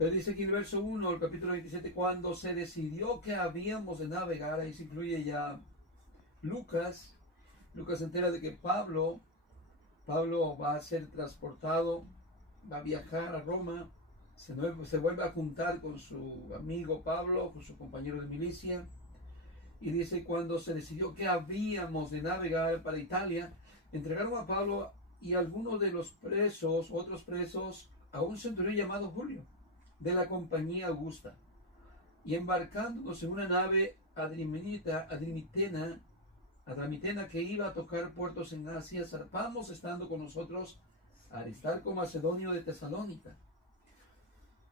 Entonces dice aquí el verso 1, el capítulo 27, cuando se decidió que habíamos de navegar, ahí se incluye ya Lucas. Lucas se entera de que Pablo va a ser transportado, va a viajar a Roma, se vuelve a juntar con su amigo Pablo, con su compañero de milicia, y dice, cuando se decidió que habíamos de navegar para Italia, entregaron a Pablo y algunos de los presos, otros presos, a un centurión llamado Julio, de la compañía Augusta, y embarcándonos en una nave Adramitena que iba a tocar puertos en Asia, zarpamos estando con nosotros Aristarco Macedonio de Tesalónica.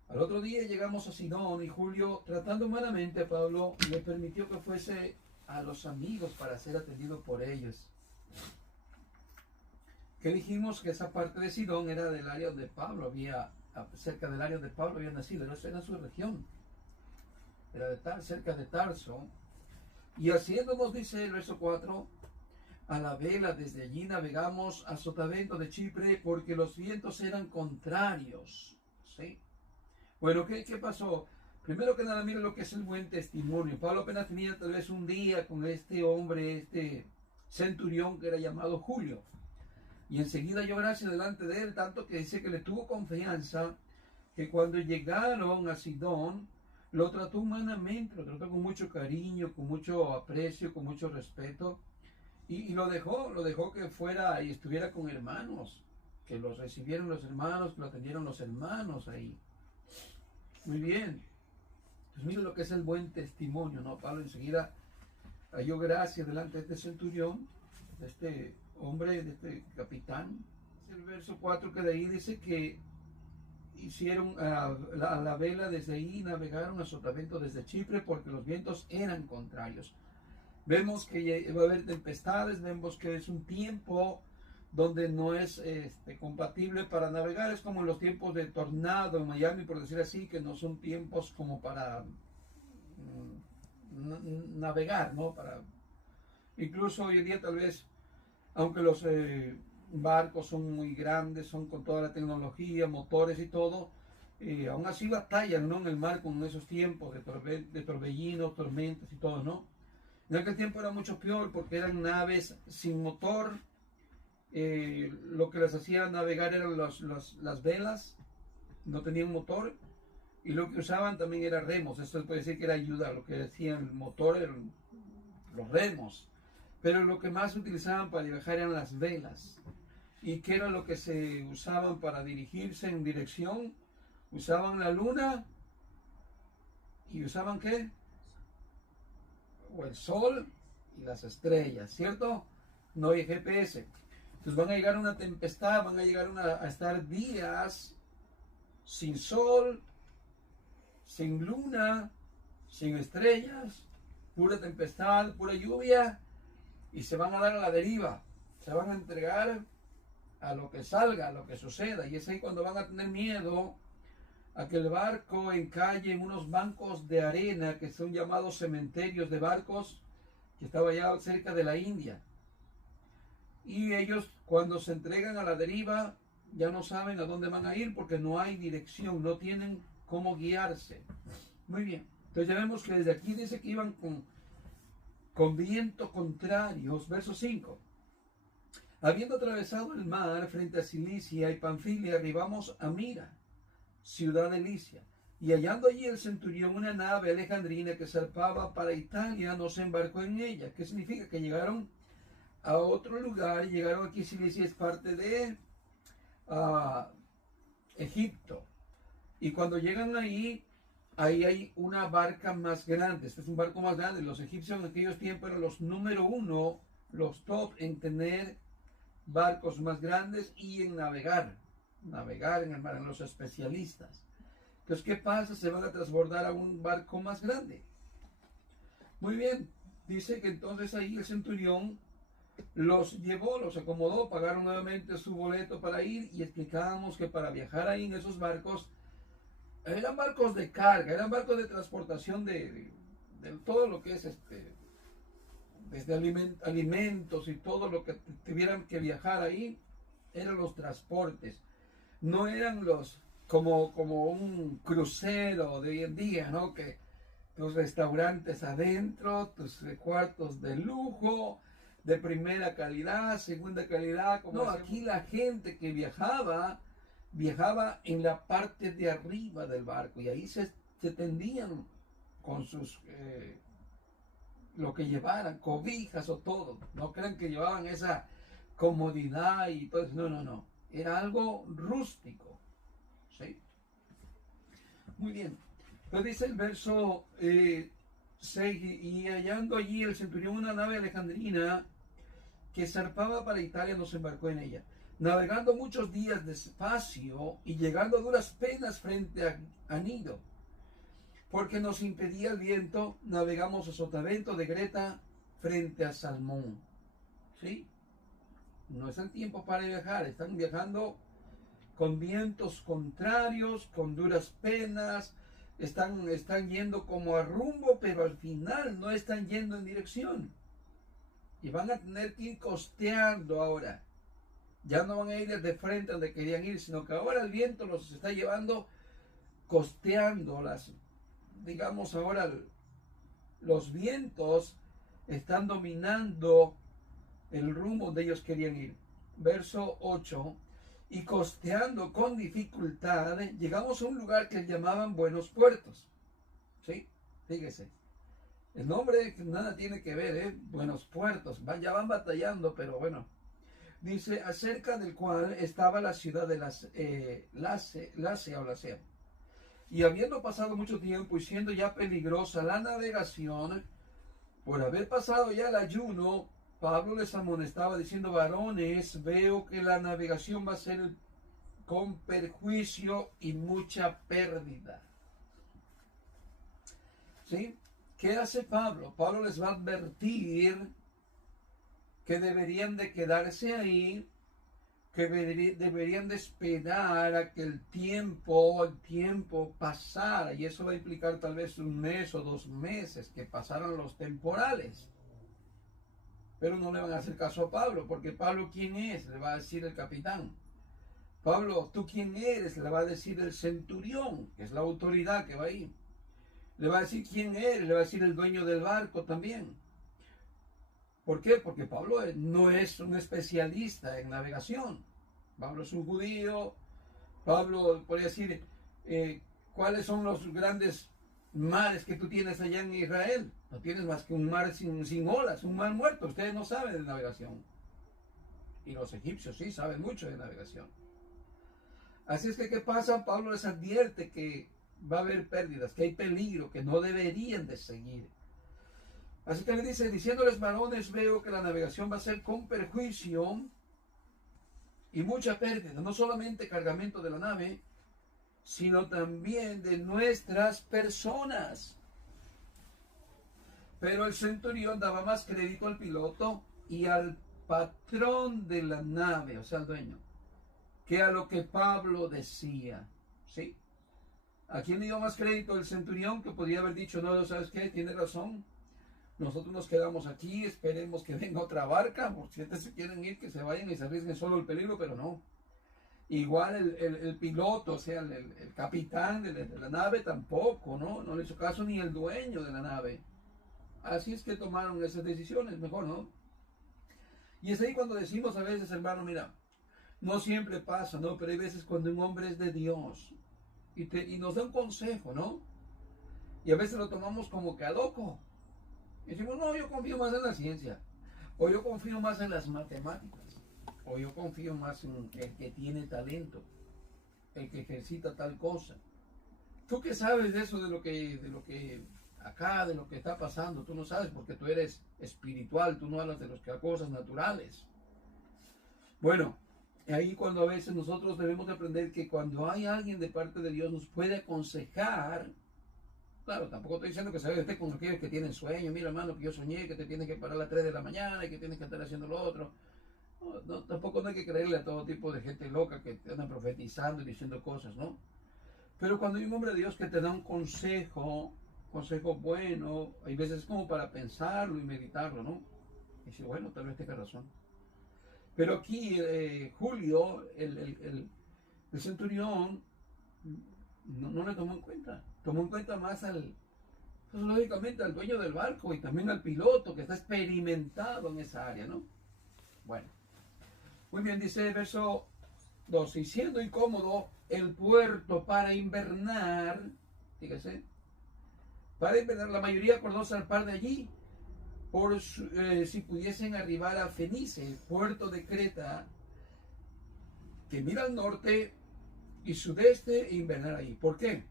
Al otro día llegamos a Sidón y Julio, tratando humanamente a Pablo, le permitió que fuese a los amigos para ser atendido por ellos. Que dijimos que esa parte de Sidón era del área donde Pablo cerca del área donde Pablo había nacido, era su región, era cerca de Tarso. Y haciéndonos, dice el verso 4, a la vela desde allí navegamos a Sotavento de Chipre porque los vientos eran contrarios. ¿Sí? Bueno, ¿qué pasó? Primero que nada, miren lo que es el buen testimonio. Pablo apenas tenía tal vez un día con este hombre, este centurión que era llamado Julio. Y enseguida halló gracia delante de él, tanto que dice que le tuvo confianza, que cuando llegaron a Sidón, lo trató humanamente, lo trató con mucho cariño, con mucho aprecio, con mucho respeto, y lo dejó que fuera y estuviera con hermanos, que los recibieron los hermanos, que lo atendieron los hermanos ahí. Muy bien. Pues miren lo que es el buen testimonio, ¿no? Pablo enseguida halló gracia delante de este centurión, de este hombre, de este capitán. Es el verso 4 que de ahí dice que hicieron a la vela desde ahí, navegaron a Sotavento desde Chipre porque los vientos eran contrarios. Vemos que va a haber tempestades, vemos que es un tiempo donde no es compatible para navegar. Es como en los tiempos de tornado en Miami, por decir así, que no son tiempos como para navegar, ¿no? Incluso hoy en día tal vez, aunque los barcos son muy grandes, son con toda la tecnología, motores y todo, aún así batallan, ¿no? En el mar con esos tiempos de torbellinos, tormentas y todo, ¿no? En aquel tiempo era mucho peor porque eran naves sin motor. Lo que les hacía navegar eran las velas, no tenían motor, y lo que usaban también era remos. Esto puede decir que era ayuda, lo que decían el motor eran los remos, pero lo que más utilizaban para viajar eran las velas. ¿Y qué era lo que se usaban para dirigirse en dirección? Usaban la luna y usaban ¿qué? O el sol y las estrellas, ¿cierto? No hay GPS. Entonces van a llegar a una tempestad, van a llegar a estar días sin sol, sin luna, sin estrellas, pura tempestad, pura lluvia, y se van a dar a la deriva, se van a entregar a lo que salga, a lo que suceda, y es ahí cuando van a tener miedo a que el barco encalle en unos bancos de arena que son llamados cementerios de barcos, que estaba allá cerca de la India. Y ellos cuando se entregan a la deriva ya no saben a dónde van a ir porque no hay dirección, no tienen cómo guiarse. Muy bien, entonces ya vemos que desde aquí dice que iban con viento contrarios. Verso 5. Habiendo atravesado el mar frente a Cilicia y Panfilia, arribamos a Mira, ciudad de Licia. Y hallando allí el centurión una nave alejandrina que zarpaba para Italia, nos embarcó en ella. ¿Qué significa? Que llegaron a otro lugar, llegaron aquí. Cilicia es parte de Egipto, y cuando llegan ahí hay una barca más grande. Este es un barco más grande. Los egipcios en aquellos tiempos eran los número uno, los top en tener barcos más grandes y en navegar en el mar, en los especialistas. Entonces, ¿qué pasa? Se van a transbordar a un barco más grande. Muy bien, dice que entonces ahí el centurión los llevó, los acomodó, pagaron nuevamente su boleto para ir, y explicábamos que para viajar ahí en esos barcos, eran barcos de carga, eran barcos de transportación de todo lo que es desde alimentos y todo lo que tuvieran que viajar ahí, eran los transportes. No eran los como un crucero de hoy en día, ¿no? Que tus restaurantes adentro, tus cuartos de lujo, de primera calidad, segunda calidad. Como no, aquí la gente que viajaba en la parte de arriba del barco y ahí se tendían con sus, lo que llevaran, cobijas o todo. No crean que llevaban esa comodidad y todo eso. No, no, no. Era algo rústico. ¿Sí? Muy bien. Entonces dice el verso 6, y hallando allí el centurión una nave alejandrina que zarpaba para Italia, nos embarcó en ella. Navegando muchos días despacio y llegando a duras penas frente a Nido, porque nos impedía el viento, navegamos a Sotavento de Greta frente a Salmón. ¿Sí? No es el tiempo para viajar, están viajando con vientos contrarios, con duras penas, están yendo como a rumbo, pero al final no están yendo en dirección. Y van a tener que ir costeando ahora. Ya no van a ir de frente donde querían ir, sino que ahora el viento los está llevando costeando digamos ahora los vientos están dominando el rumbo donde ellos querían ir. Verso 8. Y costeando con dificultad, llegamos a un lugar que llamaban Buenos Puertos. ¿Sí? Fíjese. El nombre nada tiene que ver, ¿eh? Buenos Puertos. Ya van batallando, pero bueno. Dice, acerca del cual estaba la ciudad de Lasea. Y habiendo pasado mucho tiempo y siendo ya peligrosa la navegación, por haber pasado ya el ayuno, Pablo les amonestaba diciendo, varones, veo que la navegación va a ser con perjuicio y mucha pérdida. ¿Sí? ¿Qué hace Pablo? Pablo les va a advertir que deberían de quedarse ahí, que deberían de esperar a que el tiempo pasara, y eso va a implicar tal vez 1 mes o 2 meses, que pasaran los temporales. Pero no le van a hacer caso a Pablo, porque Pablo, ¿quién es? Le va a decir el capitán. Pablo, ¿tú quién eres? Le va a decir el centurión, que es la autoridad que va ahí. Le va a decir quién eres, le va a decir el dueño del barco también. ¿Por qué? Porque Pablo no es un especialista en navegación. Pablo es un judío. Pablo podría decir, ¿cuáles son los grandes mares que tú tienes allá en Israel? No tienes más que un mar sin olas, un mar muerto. Ustedes no saben de navegación. Y los egipcios sí saben mucho de navegación. Así es que, ¿qué pasa? Pablo les advierte que va a haber pérdidas, que hay peligro, que no deberían de seguir. Así que le dice, diciéndoles, varones, veo que la navegación va a ser con perjuicio y mucha pérdida, no solamente cargamento de la nave, sino también de nuestras personas. Pero el centurión daba más crédito al piloto y al patrón de la nave, o sea, al dueño, que a lo que Pablo decía. ¿Sí? ¿A quién le dio más crédito? El centurión, que podía haber dicho, no, ¿sabes qué? Tiene razón. Nosotros nos quedamos aquí, esperemos que venga otra barca, por si se quieren ir, que se vayan y se arriesguen solo el peligro, pero no. Igual el piloto, o sea, el capitán de la nave tampoco, ¿no? No le hizo caso ni el dueño de la nave. Así es que tomaron esas decisiones, mejor, ¿no? Y es ahí cuando decimos a veces, hermano, mira, no siempre pasa, ¿no? Pero hay veces cuando un hombre es de Dios y nos da un consejo, ¿no? Y a veces lo tomamos como que a loco. Y decimos, no, yo confío más en la ciencia, o yo confío más en las matemáticas, o yo confío más en el que tiene talento, el que ejercita tal cosa. ¿Tú qué sabes de eso, de lo que acá, de lo que está pasando? Tú no sabes porque tú eres espiritual, tú no hablas de las cosas naturales. Bueno, ahí cuando a veces nosotros debemos de aprender que cuando hay alguien de parte de Dios nos puede aconsejar. Claro, tampoco estoy diciendo que se vaya usted con aquellos que tienen sueño. Mira, hermano, que yo soñé que te tienes que parar a las 3 de la mañana y que tienes que estar haciendo lo otro. No, tampoco no hay que creerle a todo tipo de gente loca que te anda profetizando y diciendo cosas, ¿no? Pero cuando hay un hombre de Dios que te da un consejo bueno, hay veces como para pensarlo y meditarlo, ¿no? Y decir, bueno, tal vez tenga razón. Pero aquí Julio, el centurión, no le tomó en cuenta. Tomó en cuenta más pues, lógicamente al dueño del barco y también al piloto que está experimentado en esa área, ¿no? Bueno, muy bien, dice el verso 2, y siendo incómodo el puerto para invernar, fíjese, para invernar, la mayoría acordó zarpar de allí si pudiesen arribar a Fenice, el puerto de Creta, que mira al norte y sudeste, e invernar ahí. ¿Por qué?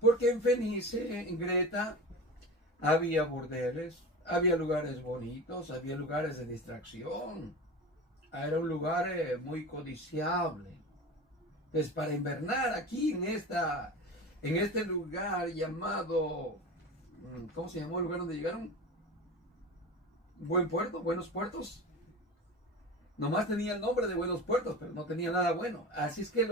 Porque en Fenice, en Creta, había burdeles, había lugares bonitos, había lugares de distracción. Era un lugar muy codiciable. Entonces, para invernar aquí en este lugar llamado, ¿cómo se llamó el lugar donde llegaron? Buen Puerto, Buenos Puertos. Nomás tenía el nombre de Buenos Puertos, pero no tenía nada bueno. Así es que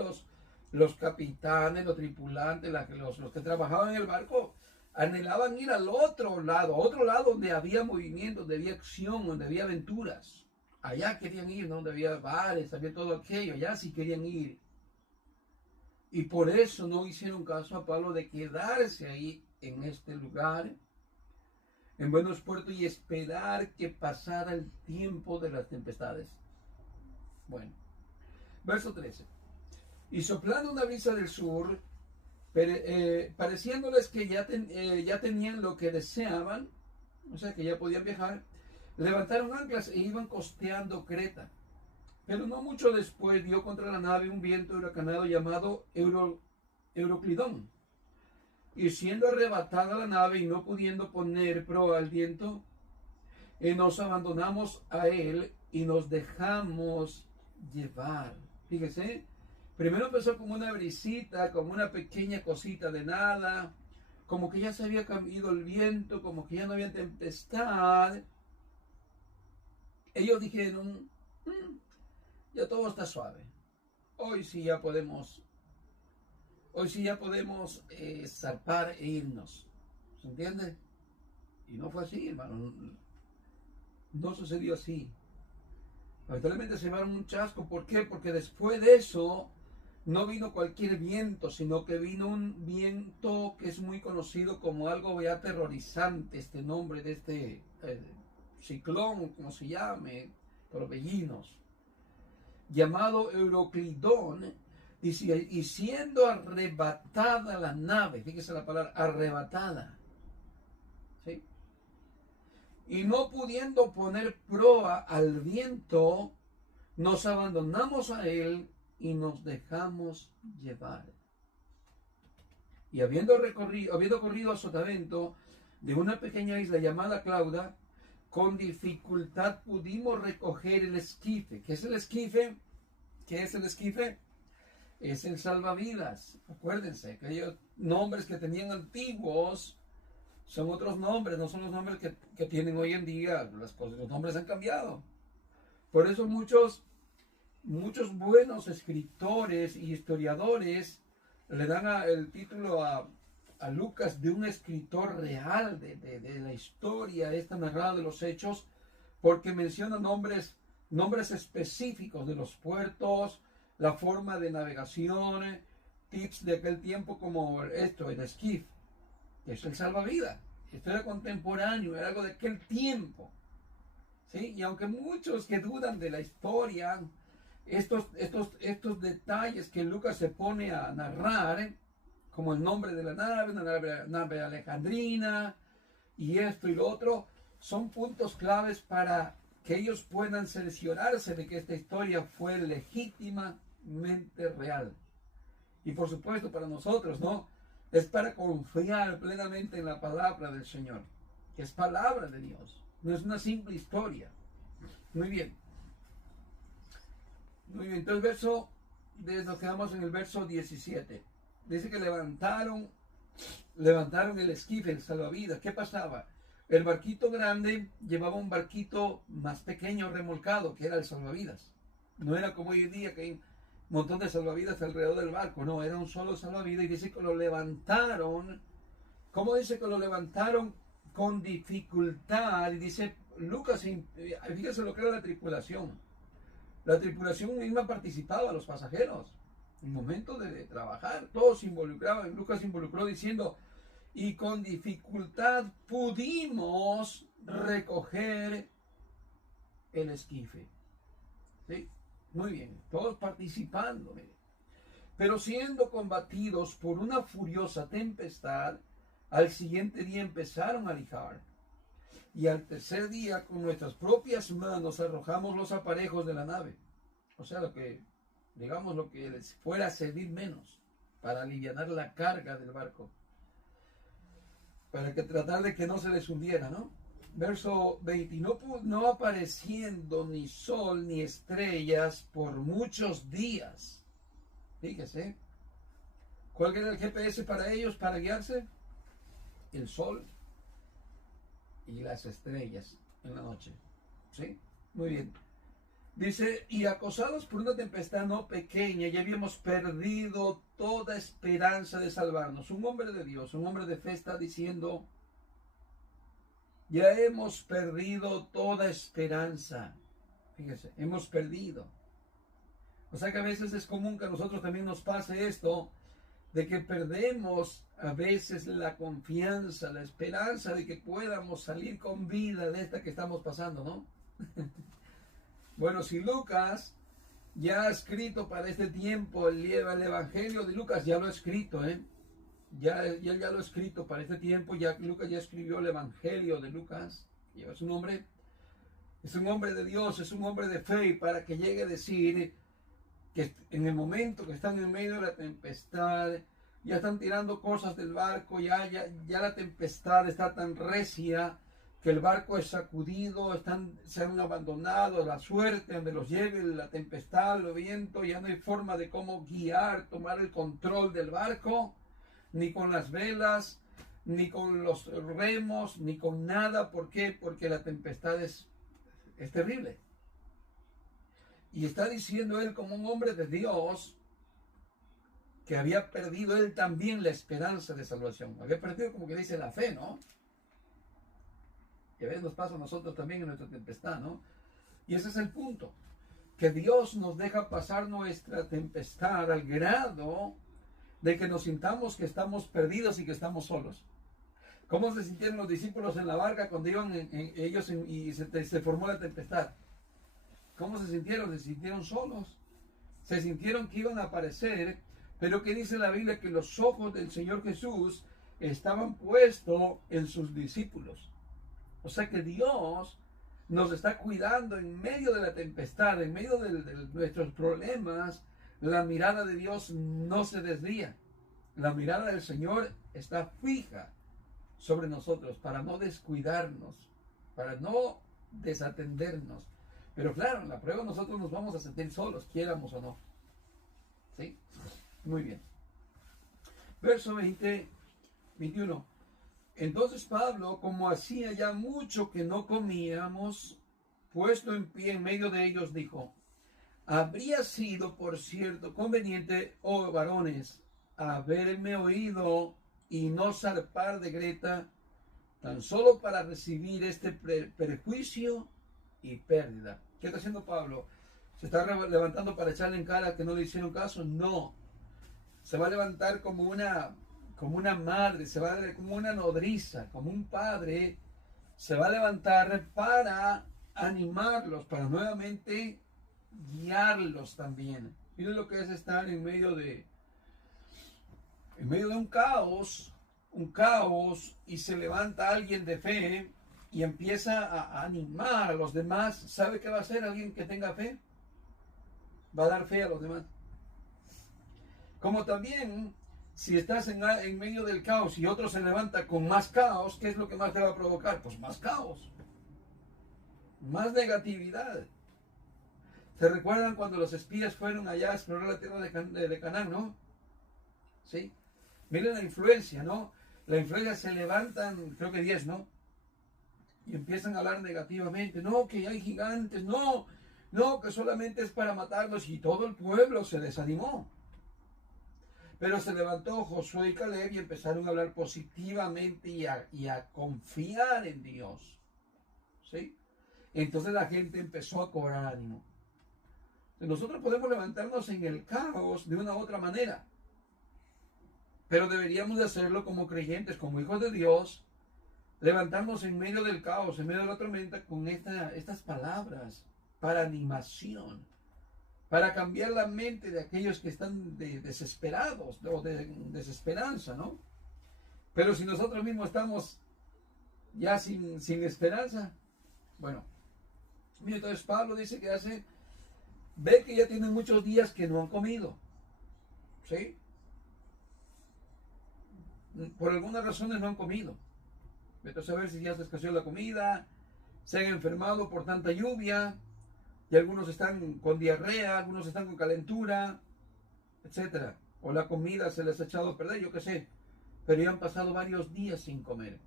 los capitanes, los tripulantes, los que trabajaban en el barco, anhelaban ir al otro lado donde había movimiento, donde había acción, donde había aventuras. Allá querían ir, ¿no? Donde había bares, había todo aquello, allá sí querían ir. Y por eso no hicieron caso a Pablo de quedarse ahí en este lugar, en Buenos Puertos, y esperar que pasara el tiempo de las tempestades. Bueno, verso 13. Y soplando una brisa del sur, pareciéndoles que ya tenían lo que deseaban, o sea que ya podían viajar, levantaron anclas e iban costeando Creta. Pero no mucho después dio contra la nave un viento huracanado llamado Euroclidón. Y siendo arrebatada la nave y no pudiendo poner proa al viento, nos abandonamos a él y nos dejamos llevar. Fíjese, primero empezó como una brisita, como una pequeña cosita de nada, como que ya se había cambiado el viento, como que ya no había tempestad. Ellos dijeron, ya todo está suave. Hoy sí ya podemos zarpar e irnos. ¿Se entiende? Y no fue así, hermano. No sucedió así. Lamentablemente se llevaron un chasco. ¿Por qué? Porque después de eso no vino cualquier viento, sino que vino un viento que es muy conocido como algo ya aterrorizante, este nombre de este ciclón, como se llame, torbellinos, llamado Euroclidón. Dice, y siendo arrebatada la nave, fíjese la palabra, arrebatada, ¿sí? Y no pudiendo poner proa al viento, nos abandonamos a él y nos dejamos llevar. Y habiendo corrido a sotavento de una pequeña isla llamada Clauda, con dificultad pudimos recoger el esquife. ¿Qué es el esquife? ¿Qué es el esquife? Es el salvavidas. Acuérdense, aquellos nombres que tenían antiguos son otros nombres, no son los nombres que tienen hoy en día. Los nombres han cambiado. Por eso muchos buenos escritores y historiadores le dan el título a Lucas de un escritor real de la historia esta narrada de los hechos, porque menciona nombres específicos de los puertos, la forma de navegación, tips de aquel tiempo como esto, el esquife, que es el salvavidas. Esto era contemporáneo, era algo de aquel tiempo, ¿sí? Y aunque muchos que dudan de la historia, estos detalles que Lucas se pone a narrar, como el nombre de la nave, una nave alejandrina, y esto y lo otro, son puntos claves para que ellos puedan cerciorarse de que esta historia fue legítimamente real. Y por supuesto para nosotros, ¿no? Es para confiar plenamente en la palabra del Señor, que es palabra de Dios, no es una simple historia. Muy bien. Muy bien, entonces nos quedamos en el verso 17. Dice que levantaron el esquife, el salvavidas. ¿Qué pasaba? El barquito grande llevaba un barquito más pequeño remolcado, que era el salvavidas. No era como hoy en día que hay un montón de salvavidas alrededor del barco. No, era un solo salvavidas, y dice que lo levantaron. ¿Cómo dice que lo levantaron? Con dificultad. Y dice Lucas, fíjese lo que era la tripulación. La tripulación misma participaba, los pasajeros. un momento de trabajar. Todos se involucraban. Lucas se involucró diciendo, y con dificultad pudimos recoger el esquife. ¿Sí? Muy bien, todos participando. Mire. Pero siendo combatidos por una furiosa tempestad, al siguiente día empezaron a lijar. Y al tercer día con nuestras propias manos arrojamos los aparejos de la nave. O sea, lo que les fuera a servir menos para aliviar la carga del barco. Para que tratar de que no se les hundiera, ¿no? Verso 20, no apareciendo ni sol ni estrellas por muchos días. Fíjese, ¿cuál era el GPS para ellos, para guiarse? El sol y las estrellas en la noche. ¿Sí? Muy bien. Dice, y acosados por una tempestad no pequeña, ya habíamos perdido toda esperanza de salvarnos. Un hombre de Dios, un hombre de fe está diciendo, ya hemos perdido toda esperanza. Fíjese, hemos perdido. O sea que a veces es común que a nosotros también nos pase esto, de que perdemos a veces la confianza, la esperanza de que podamos salir con vida de esta que estamos pasando, ¿no? Bueno, si Lucas ya ha escrito para este tiempo el Evangelio de Lucas, ya lo ha escrito, ¿eh? Ya lo ha escrito para este tiempo, Lucas ya escribió el Evangelio de Lucas, lleva su nombre, es un hombre de Dios, es un hombre de fe, y para que llegue a decir que en el momento que están en medio de la tempestad, ya están tirando cosas del barco, ya la tempestad está tan recia, que el barco es sacudido, se han abandonado la suerte donde los lleve la tempestad, el viento, ya no hay forma de cómo guiar, tomar el control del barco, ni con las velas, ni con los remos, ni con nada. ¿Por qué? Porque la tempestad es terrible. Y está diciendo él como un hombre de Dios que había perdido él también la esperanza de salvación. Había perdido, como que dice, la fe, ¿no? Que a veces nos pasa a nosotros también en nuestra tempestad, ¿no? Y ese es el punto, que Dios nos deja pasar nuestra tempestad al grado de que nos sintamos que estamos perdidos y que estamos solos. ¿Cómo se sintieron los discípulos en la barca cuando iban y se formó la tempestad? ¿Cómo se sintieron? Se sintieron solos. Se sintieron que iban a aparecer, pero que dice la Biblia que los ojos del Señor Jesús estaban puestos en sus discípulos. O sea que Dios nos está cuidando en medio de la tempestad, en medio de nuestros problemas. La mirada de Dios no se desvía. La mirada del Señor está fija sobre nosotros para no descuidarnos, para no desatendernos. Pero claro, en la prueba nosotros nos vamos a sentir solos, quieramos o no. ¿Sí? Muy bien. Verso 21. Entonces Pablo, como hacía ya mucho que no comíamos, puesto en pie en medio de ellos, dijo, habría sido, por cierto, conveniente, oh varones, haberme oído y no zarpar de Creta, tan solo para recibir este perjuicio y pérdida. ¿Qué está haciendo Pablo? ¿Se está levantando para echarle en cara que no le hicieron caso? No. Se va a levantar como una madre, se va a, como una nodriza, como un padre, se va a levantar para animarlos, para nuevamente guiarlos también. Miren lo que es estar en medio de un caos, y se levanta alguien de fe y empieza a animar a los demás. ¿Sabe qué va a hacer alguien que tenga fe? Va a dar fe a los demás. Como también, si estás en medio del caos y otro se levanta con más caos, ¿qué es lo que más te va a provocar? Pues más caos, más negatividad. ¿Se recuerdan cuando los espías fueron allá a explorar la tierra de Canaán, no? ¿Sí? Miren la influencia, ¿no? La influencia, se levantan, creo que 10, ¿no? Y empiezan a hablar negativamente. No, que hay gigantes, no, que solamente es para matarlos. Y todo el pueblo se desanimó. Pero se levantó Josué y Caleb y empezaron a hablar positivamente y a confiar en Dios. ¿Sí? Entonces la gente empezó a cobrar ánimo. Nosotros podemos levantarnos en el caos de una u otra manera, pero deberíamos de hacerlo como creyentes, como hijos de Dios, levantarnos en medio del caos, en medio de la tormenta, con estas palabras para animación, para cambiar la mente de aquellos que están desesperados o de desesperanza, ¿no? Pero si nosotros mismos estamos ya sin esperanza, bueno, mira, entonces Pablo dice que ve que ya tienen muchos días que no han comido, ¿sí? Por algunas razones no han comido. Vete a saber si ya se escaseó la comida, se han enfermado por tanta lluvia, y algunos están con diarrea, algunos están con calentura, etcétera. O la comida se les ha echado a perder, yo qué sé. Pero ya han pasado varios días sin comer.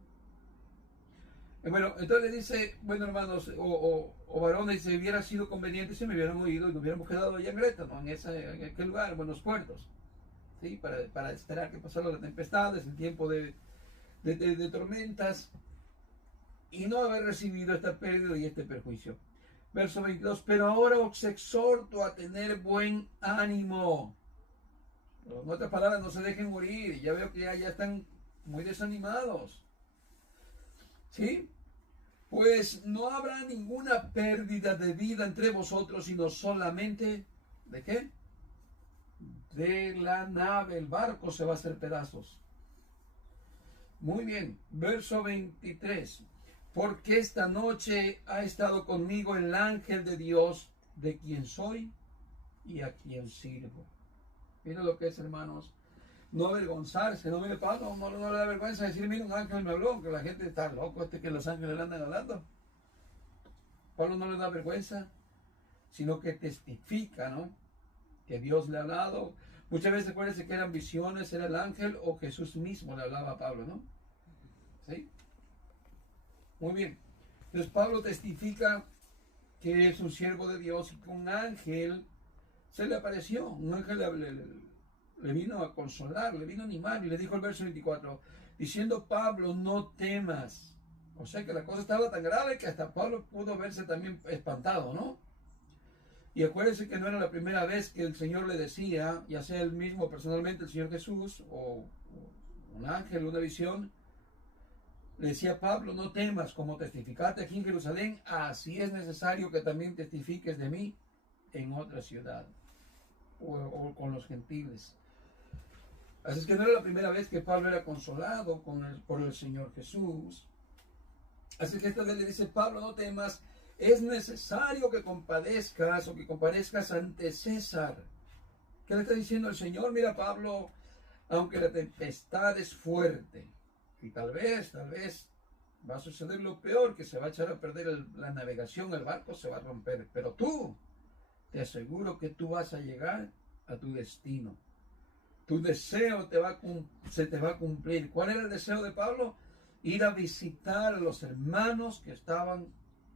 Bueno, entonces le dice, bueno hermanos, o varones, si hubiera sido conveniente, si me hubieran oído y nos hubiéramos quedado allá en Greta, ¿no? En aquel lugar, en Buenos Puertos, ¿sí? Para esperar que pasaran las tempestades, el tiempo de tormentas, y no haber recibido esta pérdida y este perjuicio. Verso 22, pero ahora os exhorto a tener buen ánimo. En otras palabras, no se dejen morir. Ya veo que ya están muy desanimados. ¿Sí? Pues no habrá ninguna pérdida de vida entre vosotros, sino solamente, ¿de qué? De la nave. El barco se va a hacer pedazos. Muy bien. Verso 23. Porque esta noche ha estado conmigo el ángel de Dios, de quien soy y a quien sirvo. Miren lo que es, hermanos. No avergonzarse, no mire, Pablo, no le da vergüenza decir, mira, un ángel me habló, que la gente está loco, que los ángeles le andan hablando. Pablo no le da vergüenza, sino que testifica, ¿no? Que Dios le ha hablado. Muchas veces acuérdense que eran visiones, era el ángel o Jesús mismo le hablaba a Pablo, ¿no? ¿Sí? Muy bien. Entonces Pablo testifica que es un siervo de Dios y que un ángel se le apareció. Un ángel le vino a consolar, le vino a animar y le dijo el verso 24, diciendo Pablo, no temas. O sea que la cosa estaba tan grave que hasta Pablo pudo verse también espantado, ¿no? Y acuérdense que no era la primera vez que el Señor le decía, ya sea él mismo personalmente, el Señor Jesús, o un ángel, una visión, le decía a Pablo, no temas, como testificaste aquí en Jerusalén, así es necesario que también testifiques de mí en otra ciudad, o con los gentiles. Así es que no era la primera vez que Pablo era consolado por el Señor Jesús. Así que esta vez le dice, Pablo, no temas, es necesario que compadezcas o que comparezcas ante César. ¿Qué le está diciendo el Señor? Mira, Pablo, aunque la tempestad es fuerte, y tal vez va a suceder lo peor, que se va a echar a perder la navegación, el barco se va a romper, pero tú, te aseguro que tú vas a llegar a tu destino. Tu deseo se te va a cumplir. ¿Cuál era el deseo de Pablo? Ir a visitar a los hermanos que estaban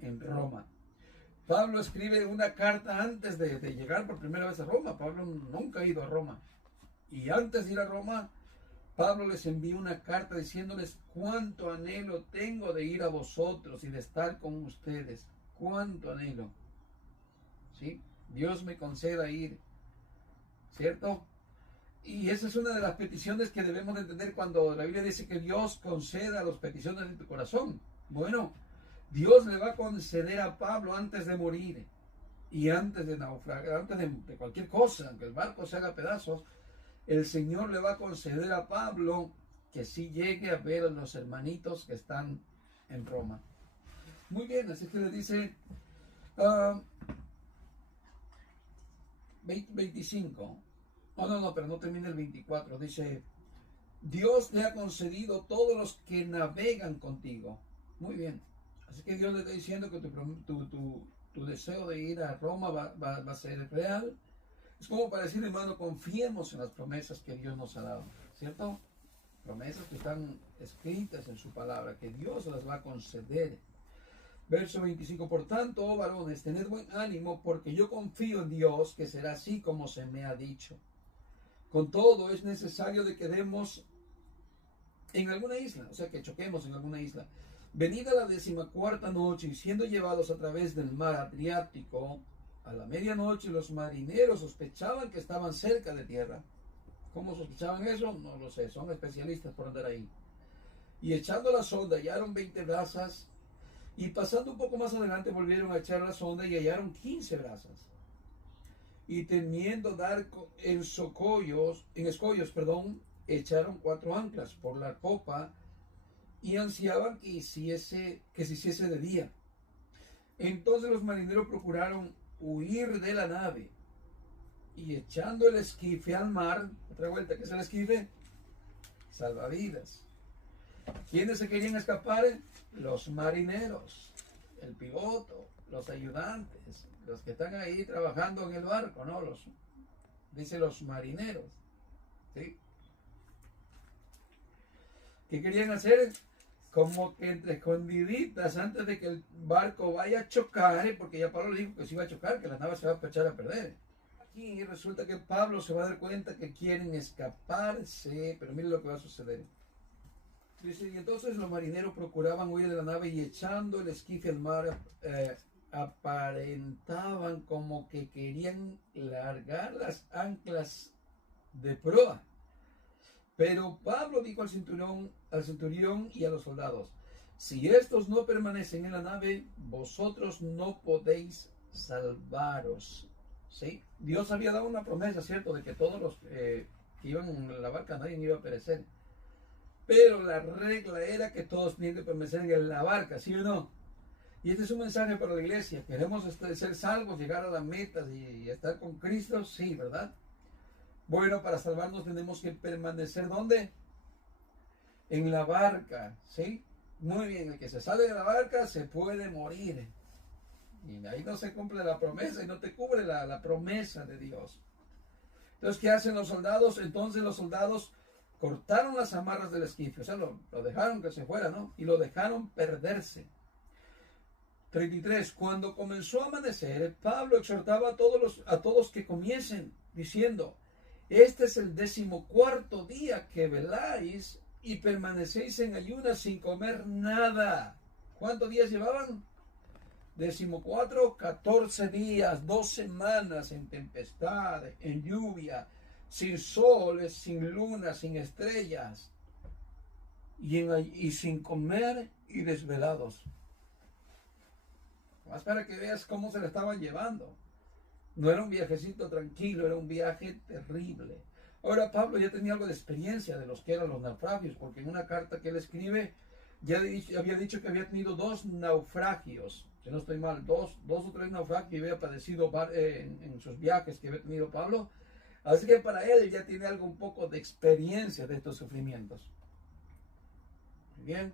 en Roma. Pablo escribe una carta antes de llegar por primera vez a Roma. Pablo nunca ha ido a Roma. Y antes de ir a Roma, Pablo les envió una carta diciéndoles cuánto anhelo tengo de ir a vosotros y de estar con ustedes. Cuánto anhelo. ¿Sí? Dios me conceda ir. ¿Cierto? Y esa es una de las peticiones que debemos de entender cuando la Biblia dice que Dios conceda las peticiones de tu corazón. Bueno, Dios le va a conceder a Pablo antes de morir y antes de naufragar, antes de cualquier cosa, aunque el barco se haga pedazos, el Señor le va a conceder a Pablo que sí llegue a ver a los hermanitos que están en Roma. Muy bien, así que le dice 25. No, pero no termina el 24. Dice, Dios le ha concedido todos los que navegan contigo. Muy bien. Así que Dios le está diciendo que tu deseo de ir a Roma va a ser real. Es como para decir, hermano, confiemos en las promesas que Dios nos ha dado, ¿cierto? Promesas que están escritas en su palabra, que Dios las va a conceder. Verso 25, por tanto, oh varones, tened buen ánimo, porque yo confío en Dios, que será así como se me ha dicho. Con todo, es necesario de que demos en alguna isla, o sea, que choquemos en alguna isla. Venida la 14ª noche y siendo llevados a través del mar Adriático A la medianoche los marineros sospechaban que estaban cerca de tierra. ¿Cómo sospechaban eso? No lo sé, son especialistas por andar ahí. Y echando la sonda hallaron 20 brazas, y pasando un poco más adelante volvieron a echar la sonda y hallaron 15 brazas. Y temiendo dar en escollos, echaron 4 anclas por la popa y ansiaban que se hiciese de día. Entonces los marineros procuraron huir de la nave y echando el esquife al mar, otra vuelta, ¿qué es el esquife? Salvavidas. ¿Quiénes se querían escapar? Los marineros, el piloto, los ayudantes, los que están ahí trabajando en el barco, ¿no? Dice los marineros, ¿sí? ¿Qué querían hacer? Como que entre escondiditas antes de que el barco vaya a chocar, porque ya Pablo dijo que se iba a chocar, que la nave se va a echar a perder. Aquí resulta que Pablo se va a dar cuenta que quieren escaparse, pero mire lo que va a suceder. Dice, y entonces los marineros procuraban huir de la nave y echando el esquife al mar, aparentaban como que querían largar las anclas de proa. Pero Pablo dijo al centurión y a los soldados, si estos no permanecen en la nave, vosotros no podéis salvaros. ¿Sí? Dios había dado una promesa, ¿cierto?, de que todos los que iban en la barca, nadie iba a perecer. Pero la regla era que todos tenían que permanecer en la barca, ¿sí o no? Y este es un mensaje para la iglesia. ¿Queremos ser salvos, llegar a las metas y estar con Cristo? Sí, ¿verdad? Bueno, para salvarnos tenemos que permanecer, ¿dónde? En la barca, ¿sí? Muy bien, el que se sale de la barca se puede morir. Y ahí no se cumple la promesa y no te cubre la promesa de Dios. Entonces, ¿qué hacen los soldados? Entonces los soldados cortaron las amarras del esquife, o sea, lo dejaron que se fuera, ¿no? Y lo dejaron perderse. 33. Cuando comenzó a amanecer, Pablo exhortaba a todos que comiesen, diciendo, este es el 14º día que veláis y permanecéis en ayunas sin comer nada. ¿Cuántos días llevaban? 14, 14 días, 2 semanas en tempestad, en lluvia, sin soles, sin luna, sin estrellas, y sin comer y desvelados. Más para que veas cómo se le estaban llevando. No era un viajecito tranquilo, era un viaje terrible. Ahora Pablo ya tenía algo de experiencia de los que eran los naufragios, porque en una carta que él escribe ya había dicho que había tenido 2 naufragios, si no estoy mal, dos o 3 naufragios que había padecido en sus viajes que había tenido Pablo. Así que para él ya tiene algo un poco de experiencia de estos sufrimientos. Bien,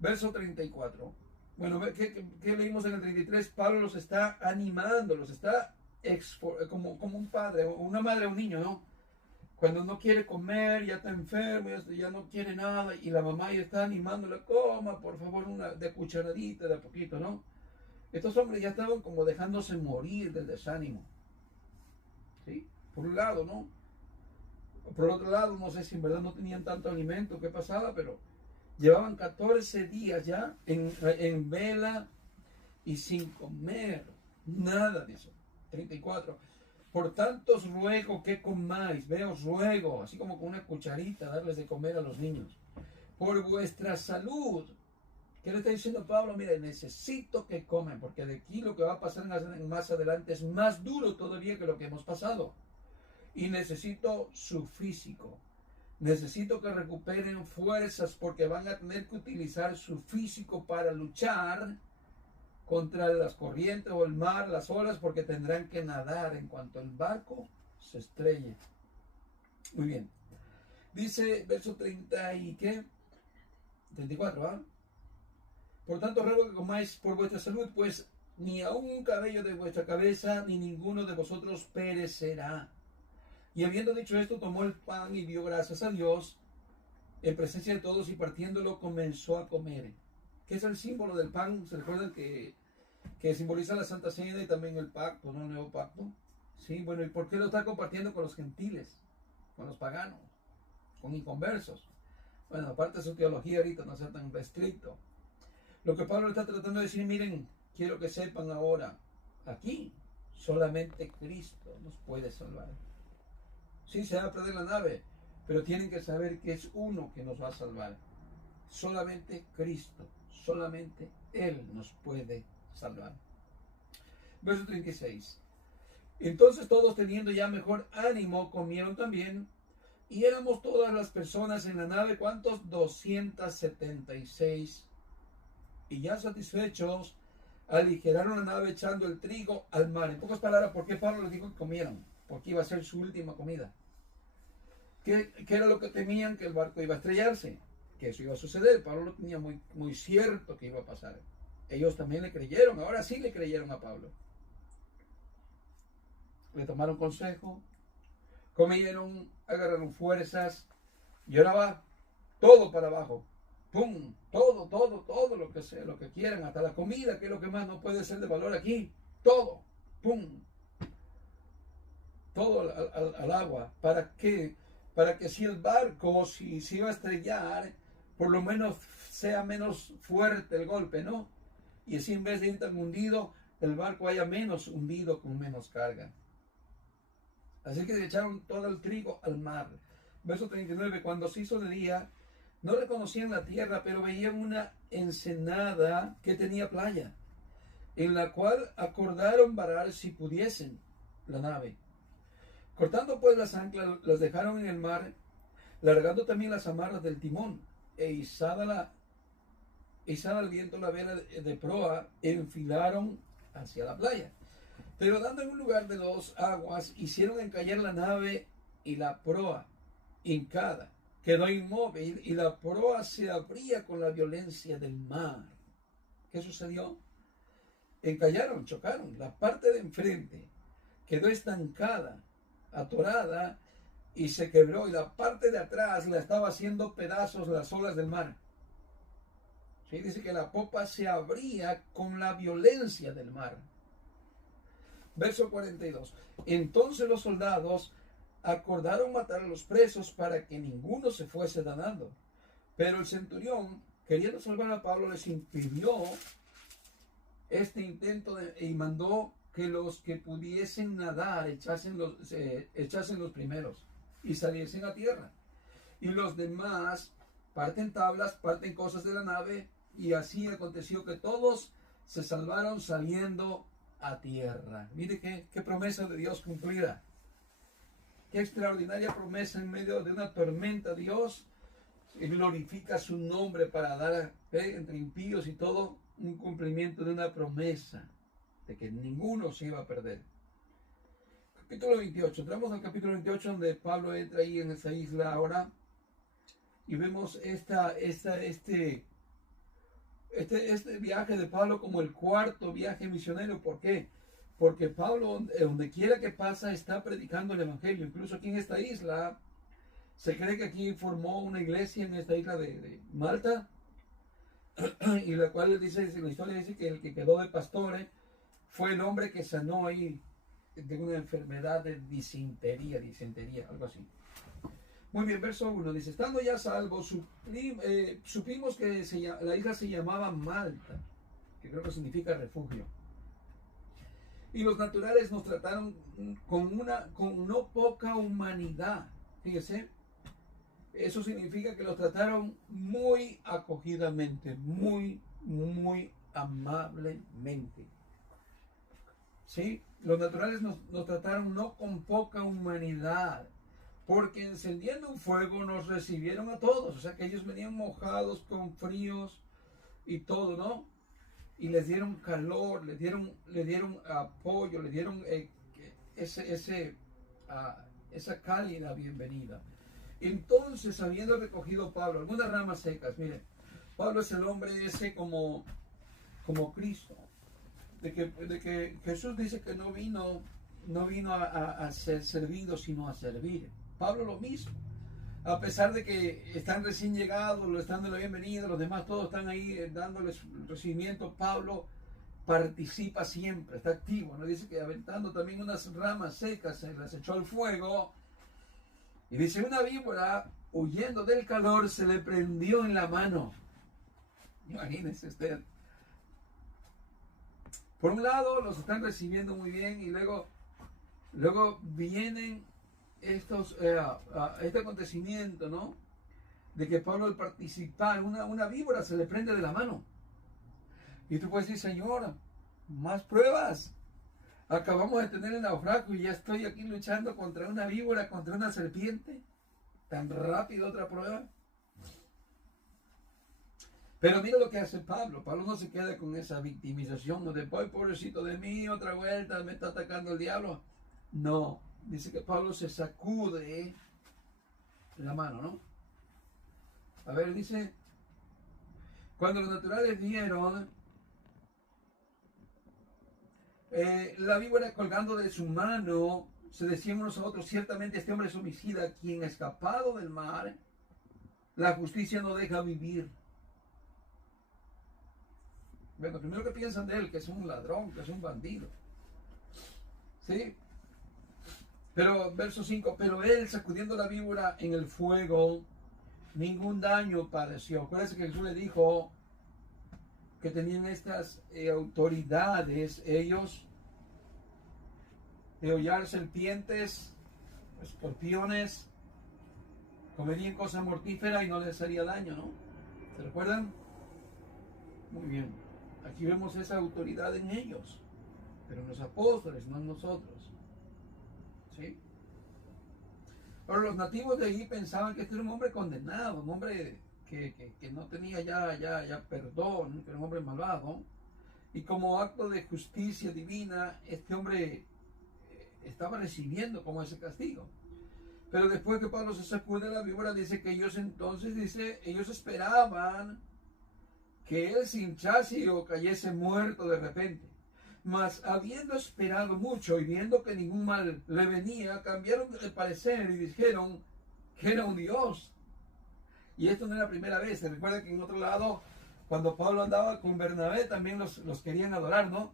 verso 34. Bueno, ¿qué leímos en el 33? Pablo los está animando, los está como un padre, una madre o un niño, ¿no? Cuando no quiere comer, ya está enfermo, ya no quiere nada, y la mamá ya está animándole, coma, por favor, una de cucharadita, de a poquito, ¿no? Estos hombres ya estaban como dejándose morir del desánimo. ¿Sí? Por un lado, ¿no? Por otro lado, no sé si en verdad no tenían tanto alimento, qué pasaba, pero llevaban 14 días ya en vela y sin comer nada de eso. 34. Por tanto os ruego que comáis, os ruego, así como con una cucharita, darles de comer a los niños, por vuestra salud. ¿Qué le está diciendo Pablo? Mira, necesito que coman, porque de aquí lo que va a pasar más adelante es más duro todavía que lo que hemos pasado. Y necesito su físico. Necesito que recuperen fuerzas porque van a tener que utilizar su físico para luchar contra las corrientes o el mar, las olas, porque tendrán que nadar en cuanto el barco se estrelle. Muy bien. Dice verso 30 y ¿qué? 34, ¿ah? Por tanto, ruego que comáis por vuestra salud, pues ni aun un cabello de vuestra cabeza, ni ninguno de vosotros perecerá. Y habiendo dicho esto, tomó el pan y dio gracias a Dios en presencia de todos y partiéndolo comenzó a comer. ¿Qué es el símbolo del pan? ¿Se recuerdan que simboliza la Santa Cena y también el pacto, ¿no? El nuevo pacto. Sí, bueno, ¿y por qué lo está compartiendo con los gentiles? Con los paganos, con inconversos. Bueno, aparte de su teología ahorita no sea tan restricto. Lo que Pablo está tratando de decir, miren, quiero que sepan ahora, aquí, Solamente Cristo nos puede salvar. Sí, se va a perder la nave, pero tienen que saber que es uno que nos va a salvar. Solamente Cristo, solamente Él nos puede salvar. Verso 36. Entonces todos, teniendo ya mejor ánimo, comieron también, y éramos todas las personas en la nave, ¿cuántos? 276. Y ya satisfechos, aligeraron la nave echando el trigo al mar. En pocas palabras, ¿por qué Pablo les dijo que comieran? Porque iba a ser su última comida. ¿Qué era lo que temían? Que el barco iba a estrellarse, que eso iba a suceder. Pablo lo tenía muy, muy cierto que iba a pasar. Ellos también le creyeron, ahora sí le creyeron a Pablo. Le tomaron consejo, comieron, agarraron fuerzas, y ahora va todo para abajo. ¡Pum! Todo lo que sea, lo que quieran, hasta la comida, que es lo que más no puede ser de valor aquí. Todo. ¡Pum! Todo al agua. ¿Para qué? Para que si el barco, si se iba a estrellar, por lo menos sea menos fuerte el golpe, ¿no? Y así en vez de ir tan hundido, el barco haya menos hundido con menos carga. Así que echaron todo el trigo al mar. Verso 39, cuando se hizo de día, no reconocían la tierra, pero veían una ensenada que tenía playa, en la cual acordaron varar si pudiesen la nave. Cortando pues las anclas, las dejaron en el mar, largando también las amarras del timón, e izada al viento la vela de proa, enfilaron hacia la playa. Pero dando en un lugar de dos aguas, hicieron encallar la nave, y la proa, hincada, quedó inmóvil, y la proa se abría con la violencia del mar. ¿Qué sucedió? Encallaron, chocaron. La parte de enfrente quedó estancada, atorada, y se quebró, y la parte de atrás la estaba haciendo pedazos las olas del mar. ¿Sí? Dice que la popa se abría con la violencia del mar. Verso 42. Entonces los soldados acordaron matar a los presos para que ninguno se fuese danando. Pero el centurión, queriendo salvar a Pablo, les impidió este intento y mandó que los que pudiesen nadar echasen los primeros y saliesen a tierra. Y los demás parten tablas, parten cosas de la nave, y así aconteció que todos se salvaron saliendo a tierra. Mire qué promesa de Dios cumplida. Qué extraordinaria promesa en medio de una tormenta. Dios glorifica su nombre para dar entre impíos y todo un cumplimiento de una promesa de que ninguno se iba a perder. Capítulo 28. Entramos al capítulo 28 donde Pablo entra ahí en esa isla ahora y vemos este viaje de Pablo como el cuarto viaje misionero. ¿Por qué? Porque Pablo, donde quiera que pasa, está predicando el evangelio. Incluso aquí en esta isla, se cree que aquí formó una iglesia en esta isla de Malta, y la cual dice, la historia dice que el que quedó de pastor fue el hombre que sanó ahí de una enfermedad de disentería, algo así. Muy bien, verso 1 dice, estando ya salvos, supimos que la isla se llamaba Malta, que creo que significa refugio. Y los naturales nos trataron con no poca humanidad. Fíjese, eso significa que los trataron muy acogidamente, muy amablemente. ¿Sí? Los naturales nos trataron no con poca humanidad, porque encendiendo un fuego nos recibieron a todos. O sea que ellos venían mojados, con fríos y todo, ¿no? Y les dieron calor, le dieron apoyo, le dieron esa cálida bienvenida. Entonces, habiendo recogido Pablo algunas ramas secas, miren, Pablo es el hombre ese como Cristo, de que Jesús dice que no vino a ser servido, sino a servir. Pablo lo mismo. A pesar de que están recién llegados, lo están dando la bienvenida, los demás todos están ahí dándoles recibimiento, Pablo participa siempre, está activo, ¿no? Dice que aventando también unas ramas secas, se las echó al fuego, y dice, una víbora, huyendo del calor, se le prendió en la mano. Imagínese usted. Por un lado los están recibiendo muy bien y luego vienen este acontecimiento, ¿no? De que Pablo al participar, una víbora se le prende de la mano. Y tú puedes decir, Señor, más pruebas. Acabamos de tener el naufragio y ya estoy aquí luchando contra una víbora, contra una serpiente. Tan rápido otra prueba. Pero mira lo que hace Pablo. Pablo no se queda con esa victimización, no de, "Ay, pobrecito de mí, otra vuelta, me está atacando el diablo". No, dice que Pablo se sacude la mano, ¿no? A ver, dice, cuando los naturales vieron la víbora colgando de su mano, se decían unos a otros, ciertamente este hombre es homicida, quien ha escapado del mar, la justicia no deja vivir. Bueno, primero que piensan de él, que es un ladrón, que es un bandido. ¿Sí? Pero, verso 5, pero él sacudiendo la víbora en el fuego, ningún daño padeció. Acuérdense que Jesús le dijo que tenían estas autoridades, ellos, de hollar serpientes, escorpiones, comerían cosas mortíferas y no les haría daño, ¿no? ¿Se recuerdan? Muy bien. Aquí vemos esa autoridad en ellos, pero en los apóstoles, no en nosotros. ¿Sí? Pero los nativos de allí pensaban que este era un hombre condenado, un hombre que no tenía ya perdón, que era un hombre malvado. Y como acto de justicia divina, este hombre estaba recibiendo como ese castigo. Pero después que Pablo se sacude la víbora, dice que ellos entonces, ellos esperaban que él se hinchase o cayese muerto de repente. Mas habiendo esperado mucho y viendo que ningún mal le venía, cambiaron de parecer y dijeron que era un dios. Y esto no es la primera vez. Se recuerda que en otro lado, cuando Pablo andaba con Bernabé, también los querían adorar, ¿no?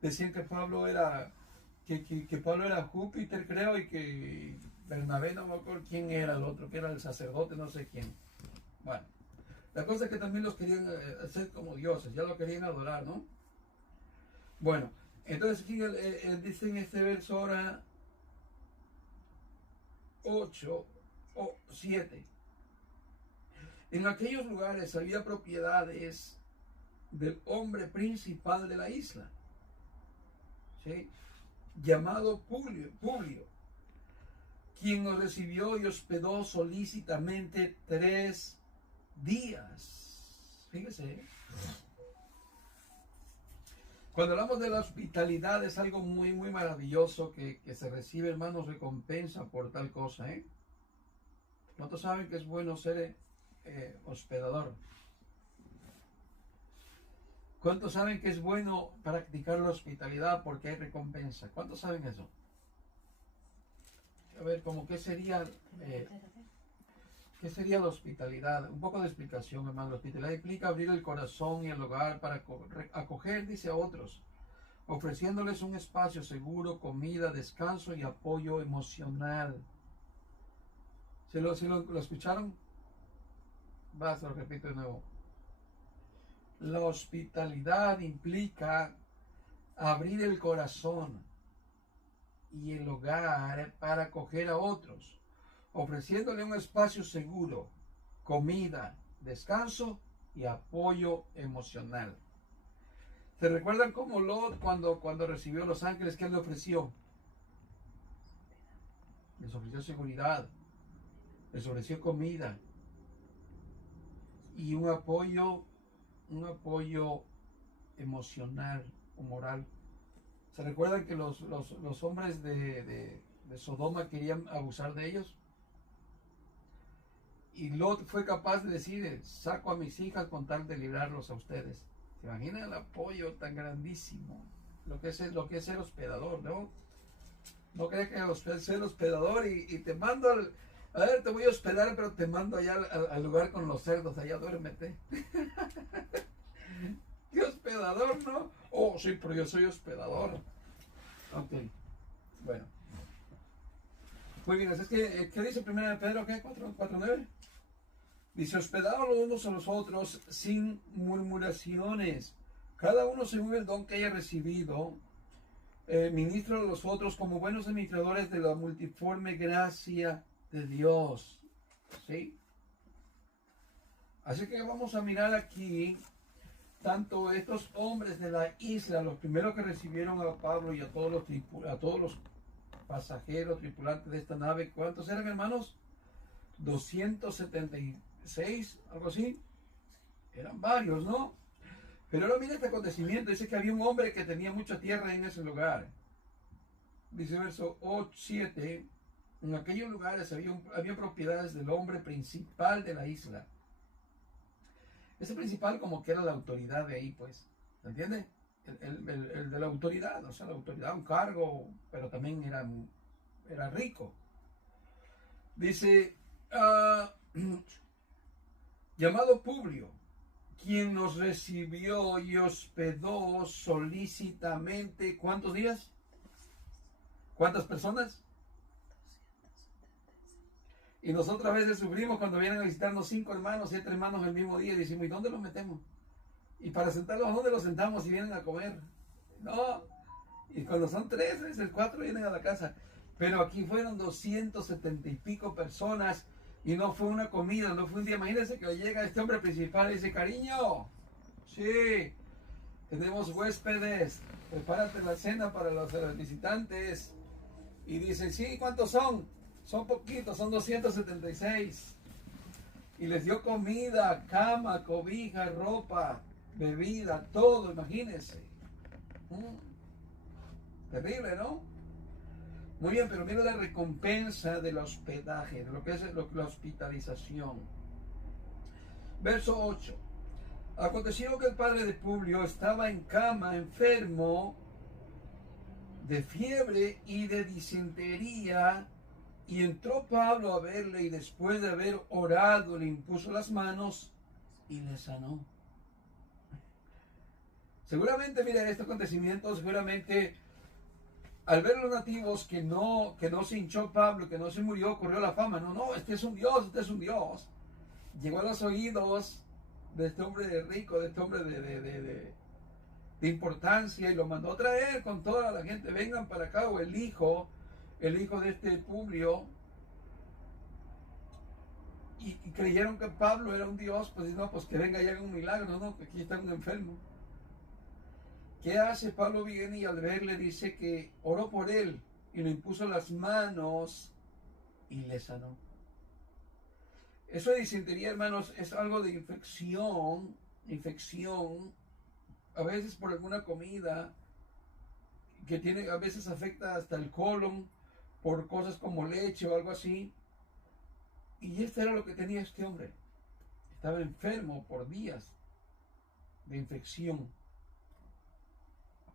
Decían que Pablo era Pablo era Júpiter, creo, y que Bernabé, no me acuerdo quién era el otro, que era el sacerdote, no sé quién. Bueno, la cosa es que también los querían hacer como dioses, ya lo querían adorar, ¿no? Bueno, entonces aquí él dice en este verso ahora 8 o 7. En aquellos lugares había propiedades del hombre principal de la isla, ¿sí? Llamado Publio, quien nos recibió y hospedó solícitamente 3 días. Fíjese. Cuando hablamos de la hospitalidad es algo muy, muy maravilloso que se recibe, hermanos, recompensa por tal cosa, ¿eh? ¿Cuántos saben que es bueno ser hospedador? ¿Cuántos saben que es bueno practicar la hospitalidad porque hay recompensa? ¿Cuántos saben eso? A ver, ¿cómo qué sería la hospitalidad? Un poco de explicación, hermano. La hospitalidad implica abrir el corazón y el hogar para acoger, dice, a otros, ofreciéndoles un espacio seguro, comida, descanso y apoyo emocional. ¿Se lo escucharon? Se lo repito de nuevo. La hospitalidad implica abrir el corazón y el hogar para acoger a otros, ofreciéndole un espacio seguro, comida, descanso y apoyo emocional. ¿Se recuerdan cómo Lot cuando recibió a los ángeles, qué le ofreció? Les ofreció seguridad, les ofreció comida y un apoyo emocional o moral. ¿Se recuerdan que los hombres de Sodoma querían abusar de ellos? Y Lot fue capaz de decir, saco a mis hijas con tal de librarlos a ustedes. ¿Se imaginan el apoyo tan grandísimo? Lo que es ser hospedador, ¿no? No crees que ser hospedador y te mando a ver, te voy a hospedar, pero te mando allá al lugar con los cerdos, allá duérmete. ¿Qué hospedador, no? Oh, sí, pero yo soy hospedador. Ok, bueno. Muy bien, es que, ¿qué dice 1 Pedro? ¿Qué? 4:9. Dice, hospedaos los unos a los otros sin murmuraciones. cada uno según el don que haya recibido, ministro a los otros como buenos administradores de la multiforme gracia de Dios. ¿Sí? Así que vamos a mirar aquí tanto estos hombres de la isla, los primeros que recibieron a Pablo y a todos los pasajeros, tripulantes de esta nave. ¿Cuántos eran, hermanos? 276, algo así. Eran varios, ¿no? Pero ahora mira este acontecimiento. Dice que había un hombre que tenía mucha tierra en ese lugar. Dice verso 7. En aquellos lugares había propiedades del hombre principal de la isla. Ese principal como que era la autoridad de ahí, pues. ¿Entiendes? El de la autoridad. O sea, la autoridad, un cargo, pero también era rico. Dice, llamado Publio, quien nos recibió y hospedó solícitamente. ¿Cuántos días? ¿Cuántas personas? Y nosotros a veces sufrimos cuando vienen a visitarnos 5 hermanos, 7 hermanos el mismo día y decimos, ¿y dónde los metemos? Y para sentarlos, ¿dónde los sentamos si vienen a comer? No. Y cuando son 3, veces 4 vienen a la casa. Pero aquí fueron 270 y pico personas y no fue una comida, no fue un día. Imagínense que llega este hombre principal y dice, cariño, sí, tenemos huéspedes, prepárate la cena para los visitantes. Y dice, sí, ¿cuántos son? Son poquitos, son 276. Y les dio comida, cama, cobija, ropa, bebida, todo, imagínense. Terrible, ¿no? Muy bien, pero mira la recompensa del hospedaje, de lo que es la hospitalización. Verso 8. Aconteció que el padre de Publio estaba en cama, enfermo de fiebre y de disentería, y entró Pablo a verle, y después de haber orado le impuso las manos y le sanó. Seguramente, mira, este acontecimiento, seguramente al ver los nativos que no se hinchó Pablo, que no se murió, corrió la fama. No, este es un Dios, este es un Dios. Llegó a los oídos de este hombre rico, de este hombre de importancia, y lo mandó a traer con toda la gente. Vengan para acá, o el hijo de este Publio. Y creyeron que Pablo era un Dios, pues no, pues que venga y haga un milagro. No, que aquí está un enfermo. ¿Qué hace? Pablo viene y al verle dice que oró por él y le impuso las manos y le sanó. Eso de disentería, hermanos, es algo de infección, a veces por alguna comida que a veces afecta hasta el colon, por cosas como leche o algo así. Y esto era lo que tenía este hombre. Estaba enfermo por días de infección.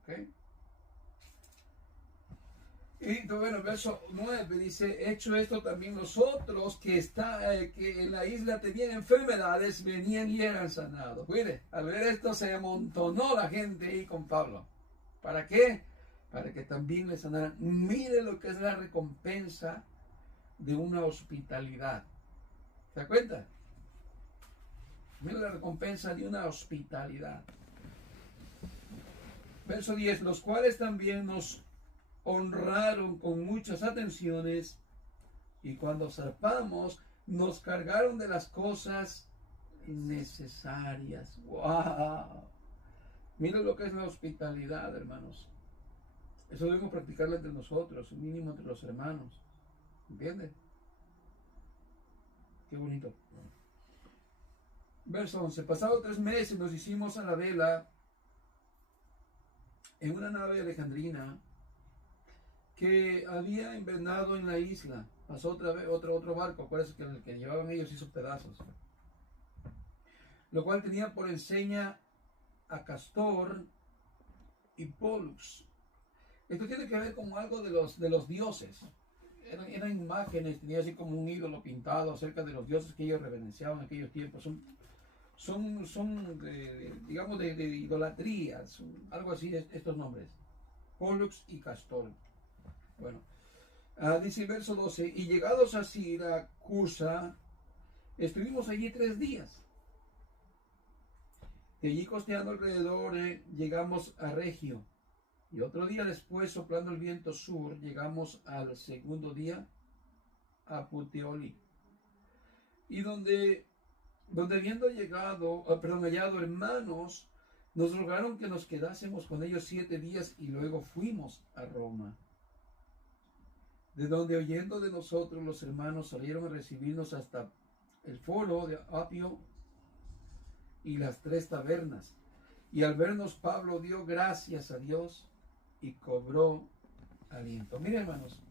¿Okay? Y bueno, el verso 9 dice, hecho esto también los otros que en la isla tenían enfermedades, venían y eran sanados. Mire, al ver esto se amontonó la gente ahí con Pablo. ¿Para qué? Para que también le sanaran. Mire lo que es la recompensa de una hospitalidad. ¿Se da cuenta? Mire la recompensa de una hospitalidad. Verso 10, los cuales también nos honraron con muchas atenciones, y cuando zarpamos nos cargaron de las cosas necesarias. ¡Wow! Mira lo que es la hospitalidad, hermanos. Eso debemos practicarlo entre nosotros, mínimo entre los hermanos. ¿Entiendes? Qué bonito. Verso 11, pasado 3 meses nos hicimos a la vela en una nave alejandrina que había invernado en la isla. Pasó otra vez otro barco, acuérdense que el que llevaban ellos hizo pedazos, lo cual tenía por enseña a Castor y Pollux. Esto tiene que ver con algo de los dioses. Eran imágenes, tenía así como un ídolo pintado acerca de los dioses que ellos reverenciaban en aquellos tiempos. Son digamos de idolatría, algo así estos nombres, Pollux y Castor. Bueno, dice el verso 12, y llegados a Siracusa, estuvimos allí 3 días. De allí costeando alrededor llegamos a Regio. Y otro día después, soplando el viento sur, llegamos al segundo día a Puteoli. Y donde habiendo hallado hermanos, nos rogaron que nos quedásemos con ellos 7 días y luego fuimos a Roma. De donde oyendo de nosotros los hermanos salieron a recibirnos hasta el foro de Apio y las 3 tabernas. Y al vernos Pablo dio gracias a Dios y cobró aliento. Miren, hermanos,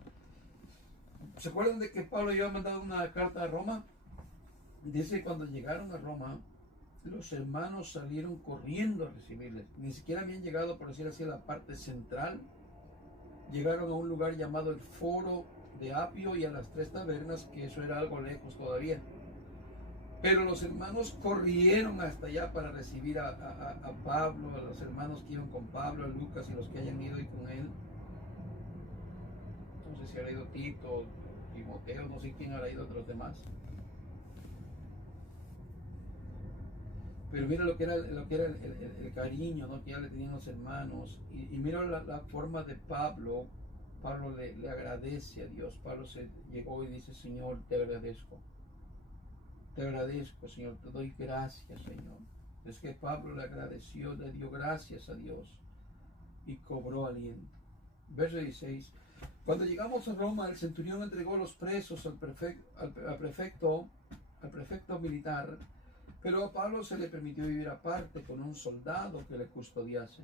¿se acuerdan de que Pablo había mandado una carta a Roma? Dice que cuando llegaron a Roma, los hermanos salieron corriendo a recibirles. Ni siquiera habían llegado, por decir así, a la parte central. Llegaron a un lugar llamado el Foro de Apio y a las 3 tabernas, que eso era algo lejos todavía. Pero los hermanos corrieron hasta allá para recibir a Pablo, a los hermanos que iban con Pablo, a Lucas y los que hayan ido ahí con él. No sé si habrá ido Tito, Timoteo, no sé quién habrá ido de los demás. Pero mira lo que era el cariño, ¿no?, que ya le tenían los hermanos. Y mira la forma de Pablo. Pablo le agradece a Dios. Pablo se llegó y dice: Señor, te agradezco. Te agradezco, Señor. Te doy gracias, Señor. Es que Pablo le agradeció, le dio gracias a Dios y cobró aliento. Verso 16. Cuando llegamos a Roma, el centurión entregó los presos al prefecto militar. Pero a Pablo se le permitió vivir aparte con un soldado que le custodiase.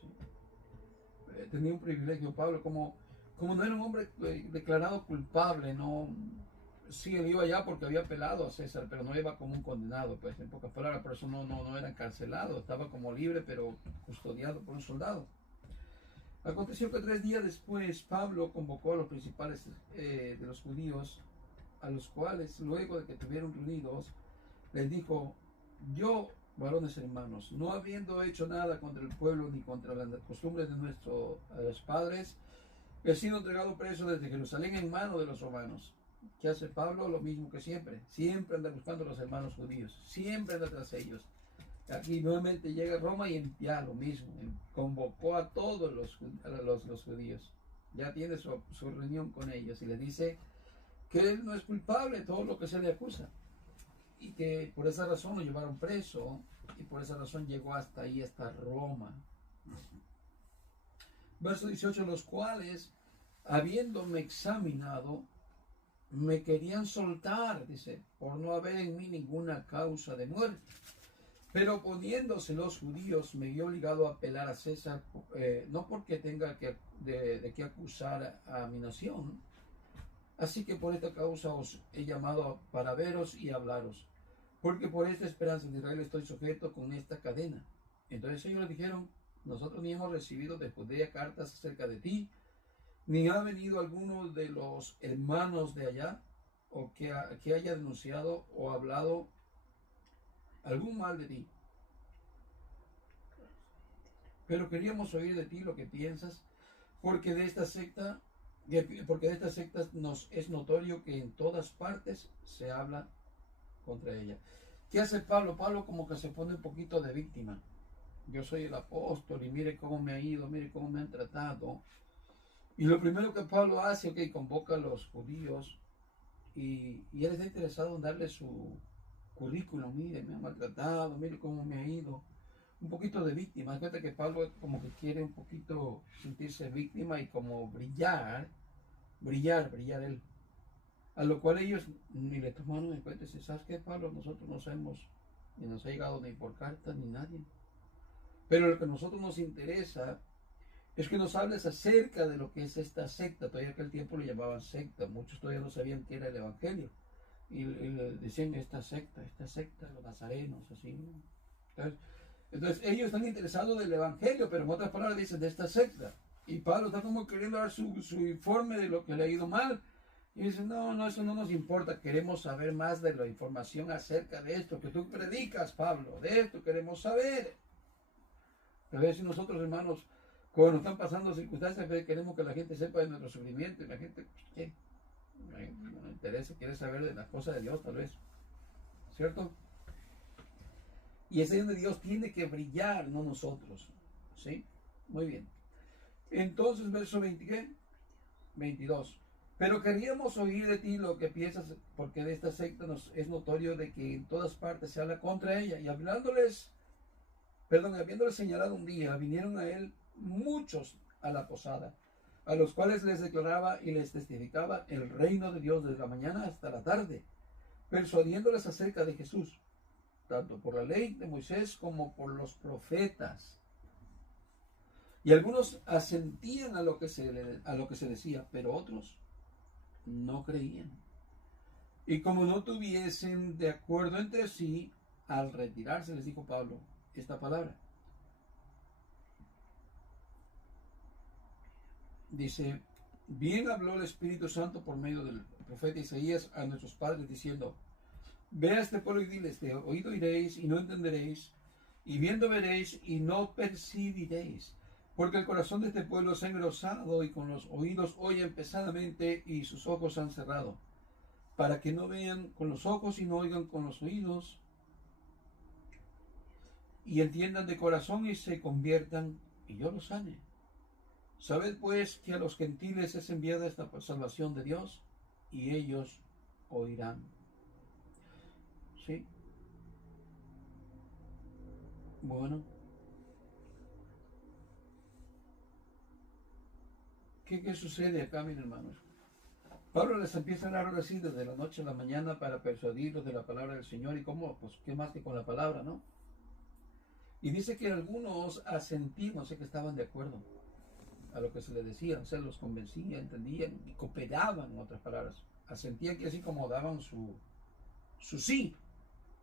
Sí. Tenía un privilegio Pablo, como no era un hombre declarado culpable, no. Sí, él iba allá porque había apelado a César, pero no iba como un condenado, pues en pocas palabras, por eso no era encarcelado, estaba como libre, pero custodiado por un soldado. Aconteció que 3 días después Pablo convocó a los principales de los judíos, a los cuales, luego de que estuvieron reunidos, les dijo: yo, varones hermanos, no habiendo hecho nada contra el pueblo ni contra las costumbres de nuestros padres, he sido entregado preso desde Jerusalén en mano de los romanos. ¿Qué hace Pablo? Lo mismo que siempre. Siempre anda buscando a los hermanos judíos. Siempre anda tras ellos. Aquí nuevamente llega a Roma y ya lo mismo. Convocó a todos los judíos. Ya tiene su reunión con ellos y les dice que él no es culpable de todo lo que se le acusa. Y que por esa razón lo llevaron preso y por esa razón llegó hasta ahí, hasta Roma. Verso 18, los cuales, habiéndome examinado, me querían soltar, dice, por no haber en mí ninguna causa de muerte. Pero poniéndose los judíos, me vi obligado a apelar a César, no porque tenga de qué acusar a mi nación. Así que por esta causa os he llamado para veros y hablaros, porque por esta esperanza de Israel estoy sujeto con esta cadena. Entonces ellos le dijeron: nosotros ni hemos recibido de Judea cartas acerca de ti, ni ha venido alguno de los hermanos de allá, o que haya denunciado o hablado algún mal de ti. Pero queríamos oír de ti lo que piensas, porque de esta secta nos es notorio que en todas partes se habla contra ella. ¿Qué hace Pablo? Pablo como que se pone un poquito de víctima. Yo soy el apóstol y mire cómo me ha ido, mire cómo me han tratado. Y lo primero que Pablo hace, convoca a los judíos y él está interesado en darle su currículum. Mire, me han maltratado, mire cómo me ha ido. Un poquito de víctima. Cuenta que Pablo como que quiere un poquito sentirse víctima y como brillar él. A lo cual ellos ni le tomaron en cuenta. Dicen: ¿sabes qué, Pablo? Nosotros no sabemos, ni nos ha llegado ni por carta ni nadie. Pero lo que a nosotros nos interesa es que nos hables acerca de lo que es esta secta. Todavía en aquel tiempo le llamaban secta. Muchos todavía no sabían qué era el evangelio. Y le decían: esta secta, los nazarenos, así. Entonces ellos están interesados del evangelio, pero en otras palabras dicen: de esta secta. Y Pablo está como queriendo dar su informe de lo que le ha ido mal. Y dicen: no, eso no nos importa. Queremos saber más de la información acerca de esto que tú predicas, Pablo. De esto queremos saber. A veces nosotros, hermanos, cuando están pasando circunstancias, queremos que la gente sepa de nuestro sufrimiento. Y la gente, ¿qué? No le interesa, quiere saber de las cosas de Dios, tal vez. ¿Cierto? Y es ahí donde Dios tiene que brillar, no nosotros. ¿Sí? Muy bien. Entonces, verso 20, ¿qué? 22. Pero queríamos oír de ti lo que piensas, porque de esta secta nos es notorio de que en todas partes se habla contra ella. Y habiéndoles señalado un día, vinieron a él muchos a la posada, a los cuales les declaraba y les testificaba el reino de Dios desde la mañana hasta la tarde, persuadiéndoles acerca de Jesús, tanto por la ley de Moisés como por los profetas. Y algunos asentían a lo que se decía, pero otros no creían. Y como no tuviesen de acuerdo entre sí, al retirarse les dijo Pablo esta palabra. Dice, bien habló el Espíritu Santo por medio del profeta Isaías a nuestros padres diciendo, ve a este pueblo y diles, de oído iréis y no entenderéis, y viendo veréis y no percibiréis. Porque el corazón de este pueblo se ha engrosado y con los oídos oyen pesadamente y sus ojos se han cerrado, para que no vean con los ojos y no oigan con los oídos y entiendan de corazón y se conviertan y yo los sane. Sabed pues que a los gentiles es enviada esta salvación de Dios y ellos oirán. ¿Sí? Bueno. ¿Qué sucede acá, mis hermanos? Pablo les empieza a hablar ahora sí desde la noche a la mañana para persuadirlos de la palabra del Señor. ¿Y cómo? Pues qué más que con la palabra, ¿no? Y dice que algunos asentían, o sea que estaban de acuerdo a lo que se les decía, o sea, los convencían, entendían y cooperaban, en otras palabras. Asentían que así como daban su sí,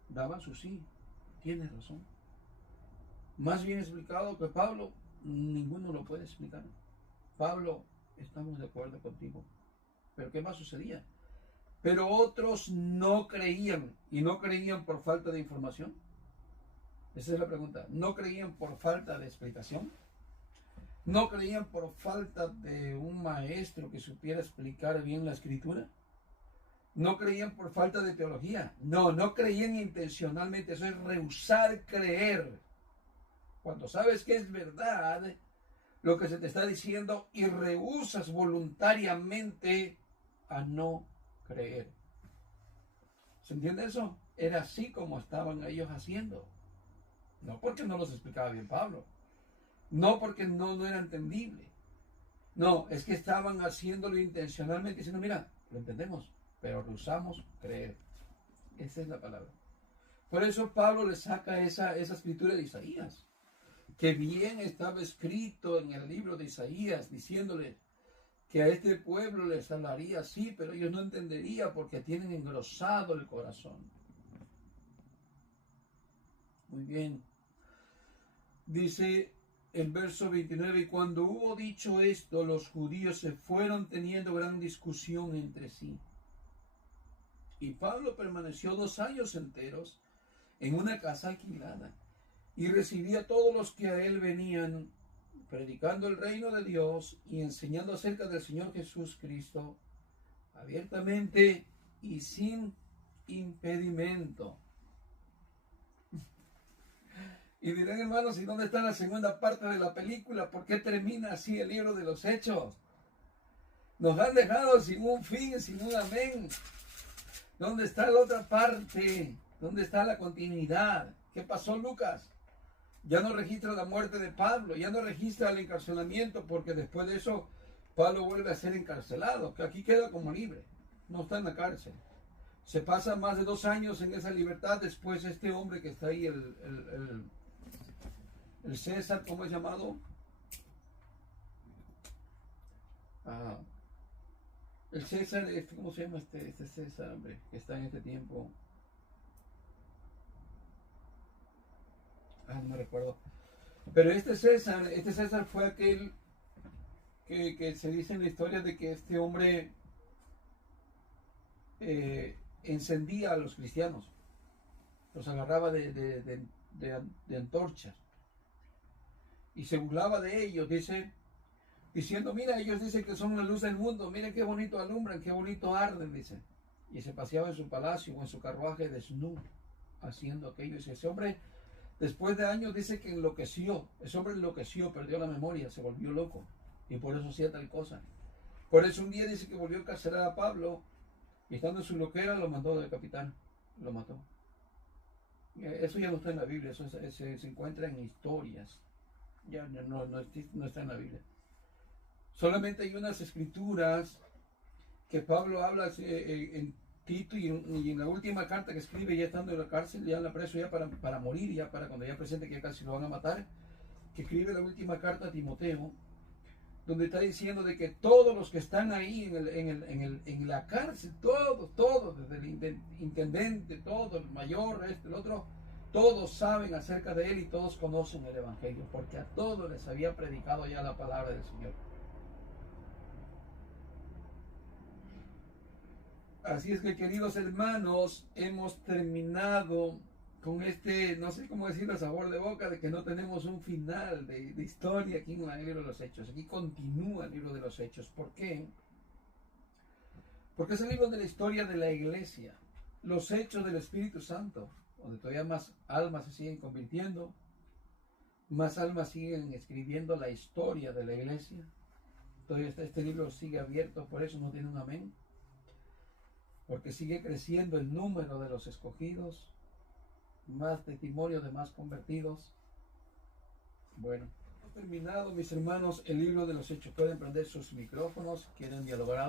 daban su sí. Tienes razón. Más bien explicado que Pablo, ninguno lo puede explicar. Pablo, estamos de acuerdo contigo. Pero ¿qué más sucedía? Pero otros no creían, y no creían por falta de información. Esa es la pregunta. ¿No creían por falta de explicación? ¿No creían por falta de un maestro que supiera explicar bien la escritura? ¿No creían por falta de teología? No creían intencionalmente. Eso es rehusar creer. Cuando sabes que es verdad lo que se te está diciendo y rehusas voluntariamente a no creer. ¿Se entiende eso? Era así como estaban ellos haciendo. No porque no los explicaba bien Pablo. No porque no era entendible. No, es que estaban haciéndolo intencionalmente diciendo, mira, lo entendemos, pero rehusamos creer. Esa es la palabra. Por eso Pablo le saca esa escritura de Isaías, que bien estaba escrito en el libro de Isaías, diciéndole que a este pueblo les hablaría así, pero ellos no entenderían porque tienen engrosado el corazón. Muy bien. Dice el verso 29, y cuando hubo dicho esto, los judíos se fueron teniendo gran discusión entre sí. Y Pablo permaneció 2 años enteros en una casa alquilada y recibía a todos los que a él venían, predicando el reino de Dios y enseñando acerca del Señor Jesús Cristo, abiertamente y sin impedimento. Y dirán, hermanos, ¿y dónde está la segunda parte de la película? ¿Por qué termina así el libro de los Hechos? Nos han dejado sin un fin, sin un amén. ¿Dónde está la otra parte? ¿Dónde está la continuidad? ¿Qué pasó, Lucas? Ya no registra la muerte de Pablo, ya no registra el encarcelamiento, porque después de eso Pablo vuelve a ser encarcelado, que aquí queda como libre, no está en la cárcel. Se pasa más de 2 años en esa libertad. Después este hombre que está ahí, el César, ¿cómo es llamado? El César, ¿cómo se llama este César, hombre, que está en este tiempo? No me recuerdo. Pero este César fue aquel que se dice en la historia de que este hombre encendía a los cristianos, los agarraba de antorchas y se burlaba de ellos, diciendo, mira, ellos dicen que son la luz del mundo, miren qué bonito alumbran, qué bonito arden, dice. Y se paseaba en su palacio o en su carruaje desnudo, haciendo aquello. Y ese hombre Después de años dice que enloqueció. Ese hombre enloqueció, perdió la memoria, se volvió loco. Y por eso hacía tal cosa. Por eso un día dice que volvió a encarcelar a Pablo. Y estando en su loquera lo mandó de capitán. Lo mató. Eso ya no está en la Biblia. Eso se encuentra en historias. Ya no está en la Biblia. Solamente hay unas escrituras que Pablo habla en Tito y en la última carta que escribe, ya estando en la cárcel, ya en la preso, ya para morir, ya para cuando ya presente que ya casi lo van a matar, que escribe la última carta a Timoteo, donde está diciendo de que todos los que están ahí en la cárcel, todos, desde el intendente, todo, el mayor, el otro, todos saben acerca de él y todos conocen el Evangelio, porque a todos les había predicado ya la palabra del Señor. Así es que, queridos hermanos, hemos terminado con este, no sé cómo decirlo, sabor de boca de que no tenemos un final de historia aquí en el libro de los Hechos. Aquí continúa el libro de los Hechos. ¿Por qué? Porque es el libro de la historia de la iglesia, los hechos del Espíritu Santo, donde todavía más almas se siguen convirtiendo, más almas siguen escribiendo la historia de la iglesia. Todavía este libro sigue abierto, por eso no tiene un amén. Porque sigue creciendo el número de los escogidos, más testimonio de más convertidos. Bueno, hemos terminado, mis hermanos, el libro de los Hechos. Pueden prender sus micrófonos, quieren dialogar algo.